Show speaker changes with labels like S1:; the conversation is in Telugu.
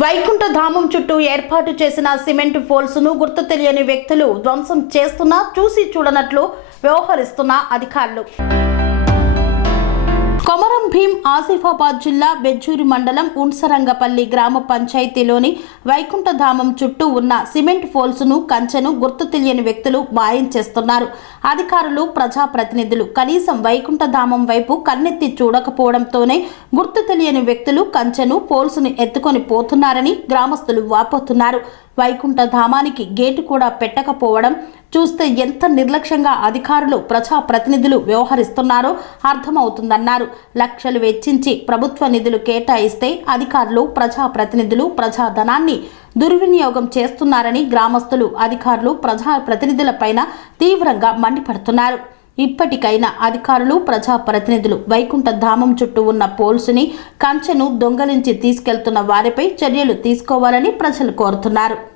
S1: వైకుంఠ ధామం చుట్టూ ఏర్పాటు చేసిన సిమెంట్ ఫోల్స్ను గుర్తు తెలియని వ్యక్తులు ధ్వంసం చేస్తున్నా చూసి చూడనట్లు వ్యవహరిస్తున్న అధికారులు. కొమరం భీం ఆసిఫాబాద్ జిల్లా బెజ్జూరి మండలం ఉన్సరంగపల్లి గ్రామ పంచాయతీలోని వైకుంఠధామం చుట్టూ ఉన్న సిమెంట్ ఫోల్స్ను కంచెను గుర్తు తెలియని వ్యక్తులు మాయం చేస్తున్నారు. అధికారులు ప్రజాప్రతినిధులు కనీసం వైకుంఠధామం వైపు కన్నెత్తి చూడకపోవడంతోనే గుర్తు తెలియని వ్యక్తులు కంచెను ఫోల్స్ను ఎత్తుకొని పోతున్నారని గ్రామస్తులు వాపోతున్నారు. వైకుంఠ ధామానికి గేటు కూడా పెట్టకపోవడం చూస్తే ఎంత నిర్లక్ష్యంగా అధికారులు ప్రజా ప్రతినిధులు వ్యవహరిస్తున్నారో అర్థమవుతుందన్నారు. లక్షలు వెచ్చించి ప్రభుత్వ నిధులు కేటాయిస్తే అధికారులు ప్రజా ప్రతినిధులు ప్రజాధనాన్ని దుర్వినియోగం చేస్తున్నారని గ్రామస్తులు అధికారులు ప్రజా ప్రతినిధులపైన తీవ్రంగా మండిపడుతున్నారు. ఇప్పటికైనా అధికారులు ప్రజాప్రతినిధులు వైకుంఠ ధామం చుట్టూ ఉన్న పోల్స్ని కంచెను దొంగలించి తీసుకెళ్తున్న వారిపై చర్యలు తీసుకోవాలని ప్రజలు కోరుతున్నారు.